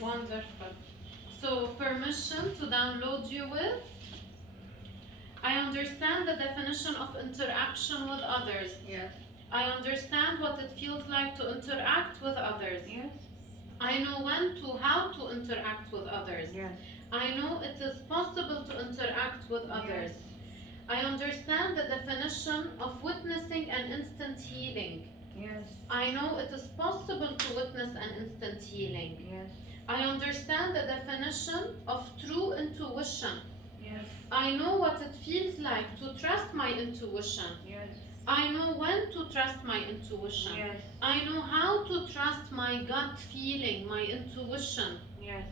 Wonderful. So, permission to download you with. I understand the definition of interaction with others. Yes. I understand what it feels like to interact with others. Yes. I know how to interact with others. Yes. I know it is possible to interact with others. Yes. I understand the definition of witnessing an instant healing. Yes. I know it is possible to witness an instant healing. Yes. I understand the definition of true intuition. Yes. I know what it feels like to trust my intuition. Yes. I know when to trust my intuition. Yes. I know how to trust my gut feeling, my intuition. Yes.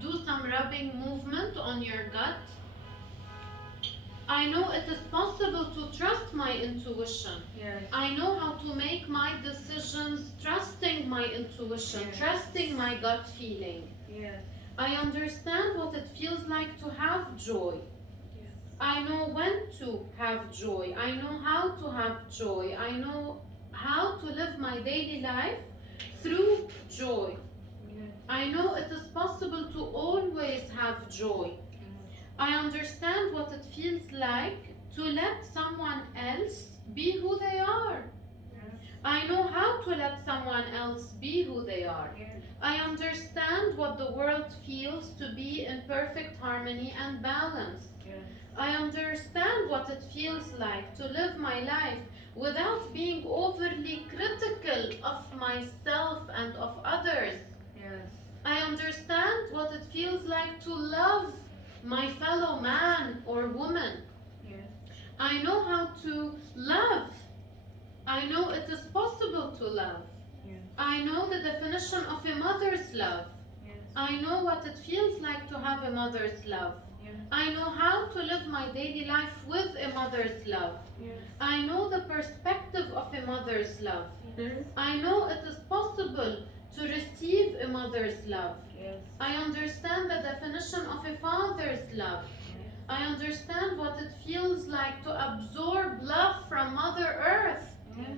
Do some rubbing movement on your gut. I know it is possible to trust my intuition. Yes. I know how to make my decisions trusting my intuition, Yes. trusting my gut feeling. Yes. I understand what it feels like to have joy. Yes. I know when to have joy. I know how to have joy. I know how to live my daily life through joy. Yes. I know it is possible to always have joy. I understand what it feels like to let someone else be who they are. Yes. I know how to let someone else be who they are. Yes. I understand what the world feels to be in perfect harmony and balance. Yes. I understand what it feels like to live my life without being overly critical of myself and of others. Yes. I understand what it feels like to love my fellow man or woman. Yes. I know how to love. I know it is possible to love. Yes. I know the definition of a mother's love. Yes. I know what it feels like to have a mother's love. Yes. I know how to live my daily life with a mother's love. Yes. I know the perspective of a mother's love. Yes. I know it is possible to receive a mother's love. Yes. I understand the definition of a father's love. Yes. I understand what it feels like to absorb love from Mother Earth. Yes.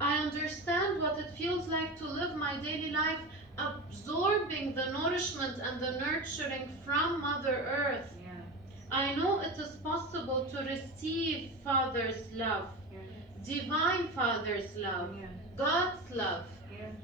I understand what it feels like to live my daily life absorbing the nourishment and the nurturing from Mother Earth. Yes. I know it is possible to receive Father's love, Yes. Divine Father's love, Yes. God's love. Yes.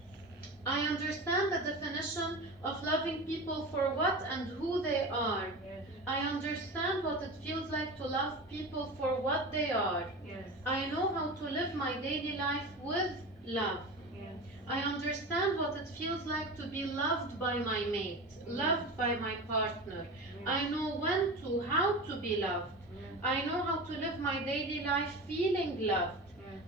I understand the definition of loving people for what and who they are. Yes. I understand what it feels like to love people for what they are. Yes. I know how to live my daily life with love. Yes. I understand what it feels like to be loved by my mate, loved by my partner. I know when to, how to be loved. I know how to live my daily life feeling loved.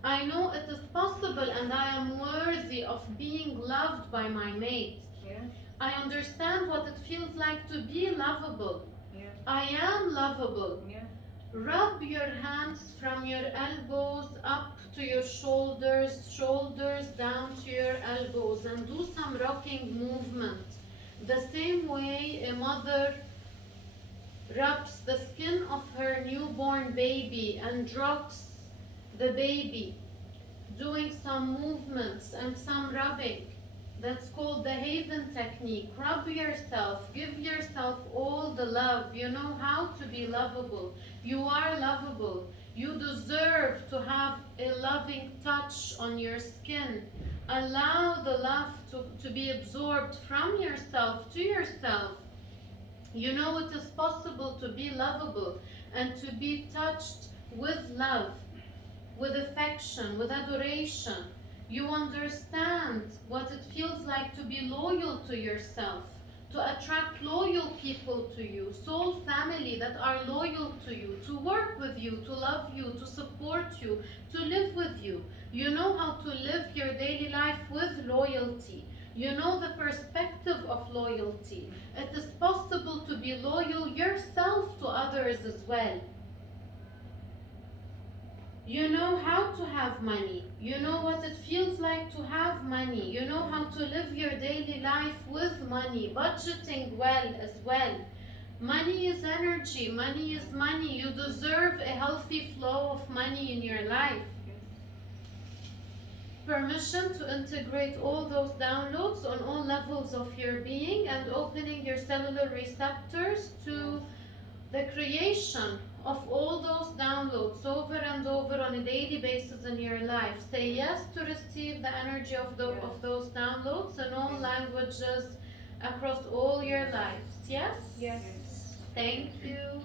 I know it is possible and I am worthy of being loved by my mate. Yes. I understand what it feels like to be lovable. Yes. I am lovable. Yes. Rub your hands from your elbows up to your shoulders, shoulders down to your elbows, and do some rocking movement. The same way a mother rubs the skin of her newborn baby and rocks the baby, doing some movements and some rubbing. That's called the Haven technique. Rub yourself, give yourself all the love. You know how to be lovable. You are lovable. You deserve to have a loving touch on your skin. Allow the love to be absorbed from yourself to yourself. You know it is possible to be lovable and to be touched with love, with affection, with adoration. You understand what it feels like to be loyal to yourself, to attract loyal people to you, soul family that are loyal to you, to work with you, to love you, to support you, to live with you. You know how to live your daily life with loyalty. You know the perspective of loyalty. It is possible to be loyal yourself to others as well. You know how to have money. You know what it feels like to have money. You know how to live your daily life with money, budgeting well as well. Money is energy. Money is money. You deserve a healthy flow of money in your life. permission to integrate all those downloads on all levels of your being and opening your cellular receptors to the creation of all those downloads over and over on a daily basis in your life. Say yes to receive the energy of those downloads in all languages across all your lives. Yes? Yes. Thank you.